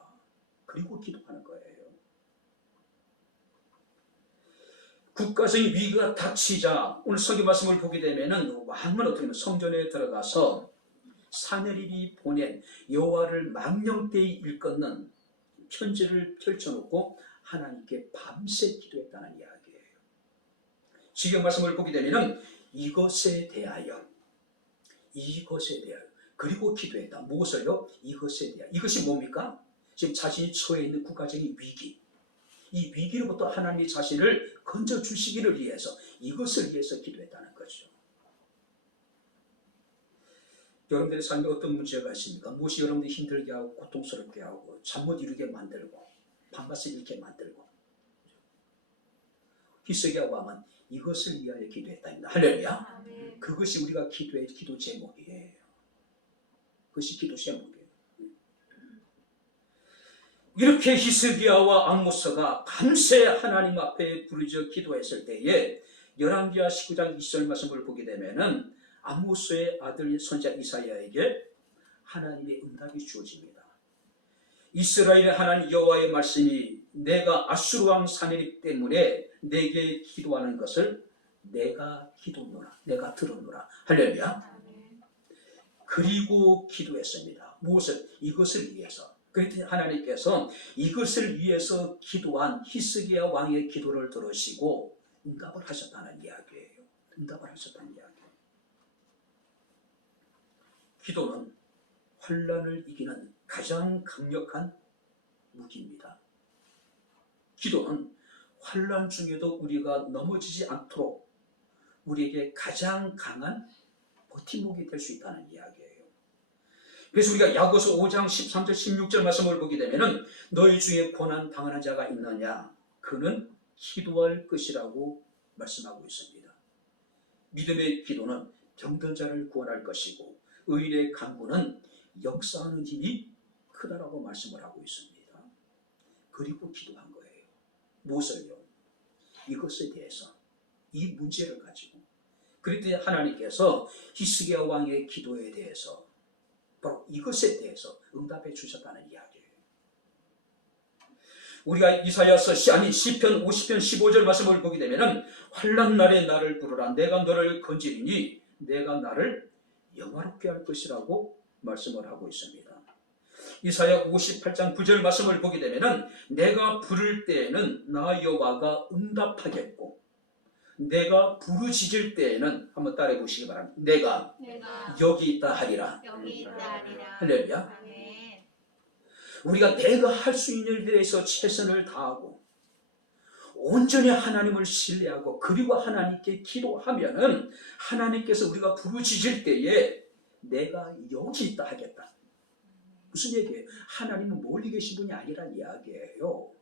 그리고 기도하는 거예요. 국가적인 위기가 닥치자 오늘 성경 말씀을 보게 되면은 왕은 어떻게 하면 성전에 들어가서 사내립이 보낸 여호와를 망령되이 일컫는 편지를 펼쳐놓고 하나님께 밤새 기도했다는 이야기예요. 지금 말씀을 보게 되면은 이것에 대하여 그리고 기도했다. 무엇을요? 이것에 대하여. 이것이 뭡니까? 지금 자신이 처해 있는 국가적인 위기, 이 위기로부터 하나님이 자신을 건져주시기를 위해서, 이것을 위해서 기도했다는 거죠. 여러분들의 삶에 어떤 문제가 있습니까? 무엇이 여러분들이 힘들게 하고 고통스럽게 하고 잠 못 이루게 만들고 밤낮을 잃게 만들고. 히스기야 왕은 이것을 위하여 기도했답니다. 할렐루야. 아멘. 그것이 우리가 기도의 기도 제목이에요. 그것이 기도 제목이에요. 이렇게 히스기야와 아모스가 밤새 하나님 앞에 부르짖어 기도했을 때에 열왕기하 19장 20절 말씀을 보게 되면은 아모스의 아들 선지자 이사야에게 하나님의 응답이 주어집니다. 이스라엘의 하나님 여호와의 말씀이 내가 아수르 왕 사내립 때문에 내게 기도하는 것을 내가 기도노라, 내가 들었노라. 할렐루야. 아멘. 그리고 기도했습니다. 무엇을? 이것을 위해서. 그랬더니 하나님께서 이것을 위해서 기도한 히스기야 왕의 기도를 들으시고 응답을 하셨다는 이야기예요. 응답을 하셨다는 이야기예요. 기도는 환난을 이기는 가장 강력한 무기입니다. 기도는 환난 중에도 우리가 넘어지지 않도록 우리에게 가장 강한 버팀목이 될 수 있다는 이야기예요. 그래서 우리가 야고보서 5장 13절 16절 말씀을 보게 되면은 너희 중에 고난 당하는 자가 있느냐 그는 기도할 것이라고 말씀하고 있습니다. 믿음의 기도는 병든 자를 구원할 것이고 의인의 간구는 역사하는 힘이 크다라고 말씀을 하고 있습니다. 그리고 기도한 거예요. 무엇을요? 이것에 대해서, 이 문제를 가지고. 그랬더니 하나님께서 히스기야 왕의 기도에 대해서 바로 이것에 대해서 응답해 주셨다는 이야기예요. 우리가 이사야서 시편 50편 15절 말씀을 보게 되면은 환난 날에 나를 부르라 내가 너를 건지리니 내가 나를 영화롭게 할 것이라고 말씀을 하고 있습니다. 이사야 58장 9절 말씀을 보게 되면은 내가 부를 때에는 나 여호와가 응답하겠고 내가 부르짖을 때에는 한번 따라해 보시기 바랍니다. 내가 여기 있다 하리라. 여기 있다 하리라. 할렐루야. 아멘. 우리가 내가 할 수 있는 일에 대해서 최선을 다하고 온전히 하나님을 신뢰하고 그리고 하나님께 기도하면은 하나님께서 우리가 부르짖을 때에 내가 여기 있다 하겠다. 무슨 얘기예요? 하나님은 멀리 계신 분이 아니란 이야기예요.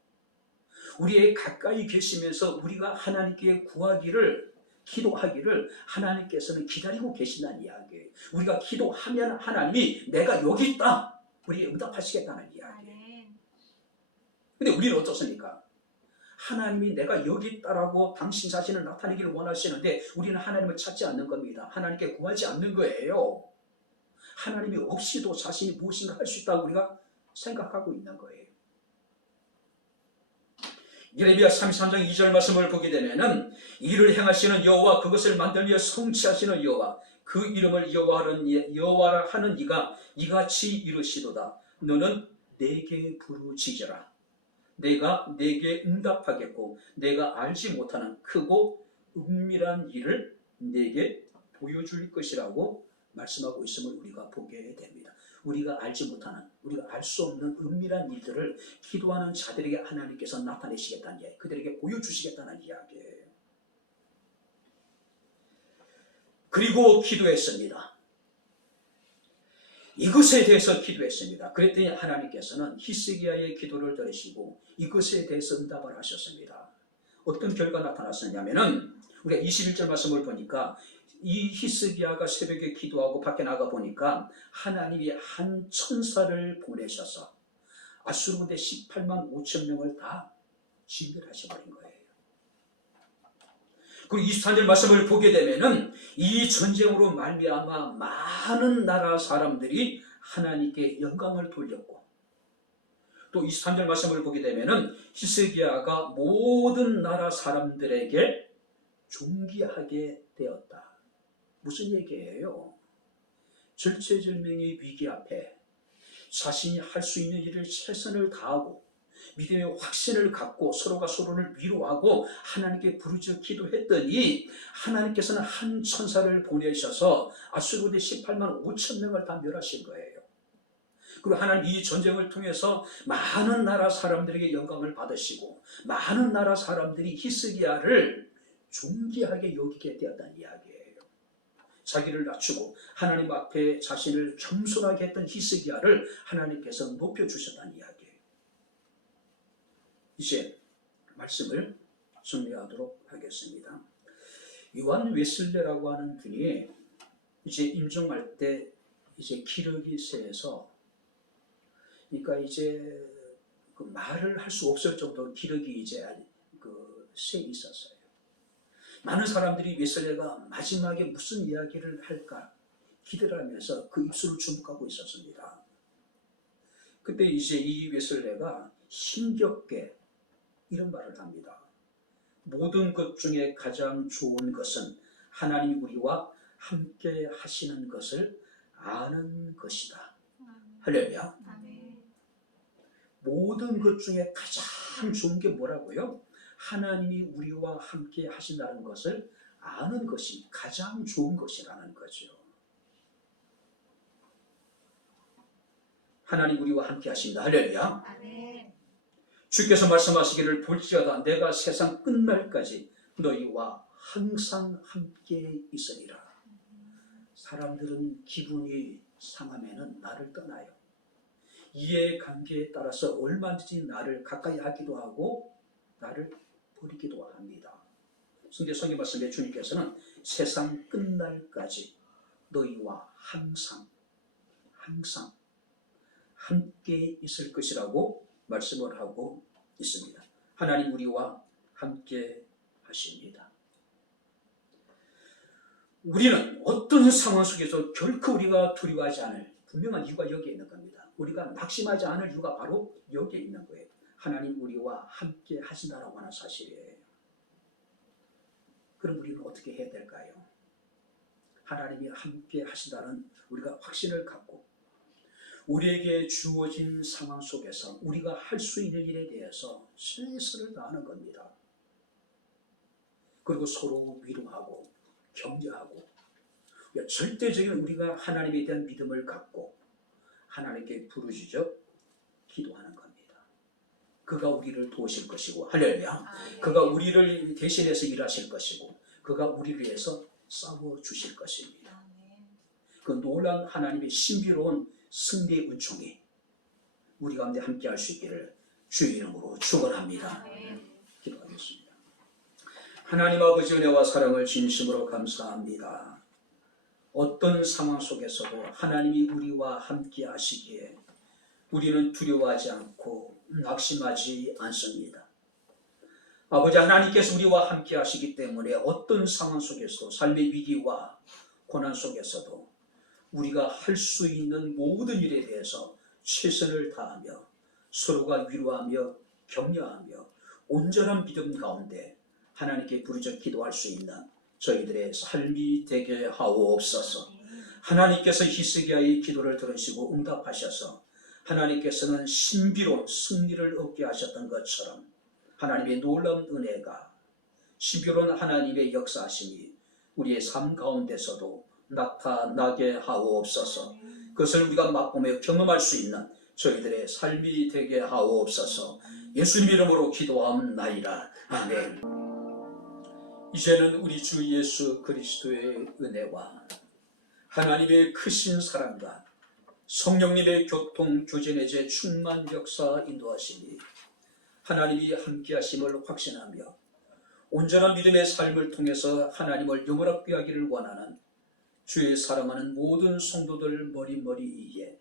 우리의 가까이 계시면서 우리가 하나님께 구하기를 기도하기를 하나님께서는 기다리고 계신다는 이야기예요. 우리가 기도하면 하나님이 내가 여기 있다 우리에게 응답하시겠다는 이야기예요. 근데 우리는 어떻습니까? 하나님이 내가 여기 있다라고 당신 자신을 나타내기를 원하시는데 우리는 하나님을 찾지 않는 겁니다. 하나님께 구하지 않는 거예요. 하나님이 없이도 자신이 무엇인가 할 수 있다고 우리가 생각하고 있는 거예요. 예레미야 33장 2절 말씀을 보게 되면은 이를 행하시는 여호와 그것을 만들며 성취하시는 여호와 그 이름을 여호와라 하는 이가 이같이 이르시도다. 너는 내게 부르짖으라. 내가 내게 응답하겠고 내가 알지 못하는 크고 은밀한 일을 내게 보여줄 것이라고 말씀하고 있음을 우리가 보게 됩니다. 우리가 알지 못하는, 우리가 알 수 없는 은밀한 일들을 기도하는 자들에게 하나님께서 나타내시겠다는 이야기, 그들에게 보여주시겠다는 이야기예요. 그리고 기도했습니다. 이것에 대해서 기도했습니다. 그랬더니 하나님께서는 히스기야의 기도를 들으시고 이것에 대해서 응답을 하셨습니다. 어떤 결과가 나타났었냐면은 우리가 21절 말씀을 보니까 이 히스기야가 새벽에 기도하고 밖에 나가 보니까 하나님이 한 천사를 보내셔서 아수르 군대 18만 5천 명을 다 진멸하셔버린 거예요. 그리고 23절 말씀을 보게 되면은 이 전쟁으로 말미암아 많은 나라 사람들이 하나님께 영광을 돌렸고 또 23절 말씀을 보게 되면은 히스기야가 모든 나라 사람들에게 존귀하게 되었다. 무슨 얘기예요? 절체절명의 위기 앞에 자신이 할 수 있는 일을 최선을 다하고 믿음의 확신을 갖고 서로가 서로를 위로하고 하나님께 부르짖어 기도했더니 하나님께서는 한 천사를 보내셔서 아수르 군대 18만 5천 명을 다 멸하신 거예요. 그리고 하나님 이 전쟁을 통해서 많은 나라 사람들에게 영광을 받으시고 많은 나라 사람들이 히스기야를 존귀하게 여기게 되었다는 이야기예요. 자기를 낮추고 하나님 앞에 자신을 겸손하게 했던 히스기야를 하나님께서 높여주셨다는 이야기예요. 이제 말씀을 정리하도록 하겠습니다. 요한 웨슬레라고 하는 분이 이제 임종할 때 이제 기력이 세서, 그러니까 이제 그 말을 할 수 없을 정도로 기력이 이제 세 있었어요. 많은 사람들이 웨슬레가 마지막에 무슨 이야기를 할까 기대를 하면서 그 입술을 주목하고 있었습니다. 그때 이제 이 웨슬레가 힘겹게 이런 말을 합니다. 모든 것 중에 가장 좋은 것은 하나님이 우리와 함께 하시는 것을 아는 것이다. 할렐루야. 아멘. 모든 것 중에 가장 좋은 게 뭐라고요? 하나님이 우리와 함께 하신다는 것을 아는 것이 가장 좋은 것이라는 거죠. 하나님 우리와 함께 하신다. 할렐루야. 아멘. 주께서 말씀하시기를 볼지어다 내가 세상 끝날까지 너희와 항상 함께 있으리라. 사람들은 기분이 상하면 나를 떠나요. 이해관계에 따라서 얼마든지 나를 가까이 하기도 하고 나를 버리기도 합니다. 성경 말씀에 주님께서는 세상 끝날까지 너희와 항상 함께 있을 것이라고 말씀을 하고 있습니다. 하나님 우리와 함께 하십니다. 우리는 어떤 상황 속에서 결코 우리가 두려워하지 않을 분명한 이유가 여기에 있는 겁니다. 우리가 낙심하지 않을 이유가 바로 여기에 있는 거예요. 하나님 우리와 함께 하신다라고 하는 사실이에요. 그럼 우리는 어떻게 해야 될까요? 하나님이 함께 하신다는 우리가 확신을 갖고 우리에게 주어진 상황 속에서 우리가 할 수 있는 일에 대해서 최선을 다하는 겁니다. 그리고 서로 위로하고 격려하고 절대적인 우리가 하나님에 대한 믿음을 갖고 하나님께 부르짖어 기도하는 겁니다. 그가 우리를 도우실 것이고, 할렐루야. 그가 우리를 대신해서 일하실 것이고, 그가 우리를 위해서 싸워주실 것입니다. 그 놀라운 하나님의 신비로운 승리의 은총이 우리 가운데 함께 할 수 있기를 주의 이름으로 축원합니다. 기도하겠습니다. 하나님 아버지 은혜와 사랑을 진심으로 감사합니다. 어떤 상황 속에서도 하나님이 우리와 함께 하시기에 우리는 두려워하지 않고 낙심하지 않습니다. 아버지 하나님께서 우리와 함께 하시기 때문에 어떤 상황 속에서도 삶의 위기와 고난 속에서도 우리가 할 수 있는 모든 일에 대해서 최선을 다하며 서로가 위로하며 격려하며 온전한 믿음 가운데 하나님께 부르짖어 기도할 수 있는 저희들의 삶이 되게 하옵소서. 하나님께서 히스기야의 기도를 들으시고 응답하셔서 하나님께서는 신비로운 승리를 얻게 하셨던 것처럼 하나님의 놀라운 은혜가 신비로운 하나님의 역사하심이 우리의 삶 가운데서도 나타나게 하옵소서. 그것을 우리가 맛보며 경험할 수 있는 저희들의 삶이 되게 하옵소서. 예수님 이름으로 기도하옵나이다. 아멘. 이제는 우리 주 예수 그리스도의 은혜와 하나님의 크신 사랑과 성령님의 교통 교제내제 충만 역사 인도하심이 하나님이 함께하심을 확신하며 온전한 믿음의 삶을 통해서 하나님을 영원하게 하기를 원하는 주의 사랑하는 모든 성도들 머리머리이에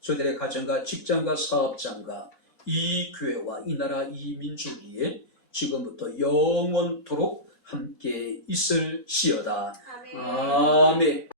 저들의 가정과 직장과 사업장과 이 교회와 이 나라 이 민족 위에 지금부터 영원토록 함께 있을지어다. 아멘.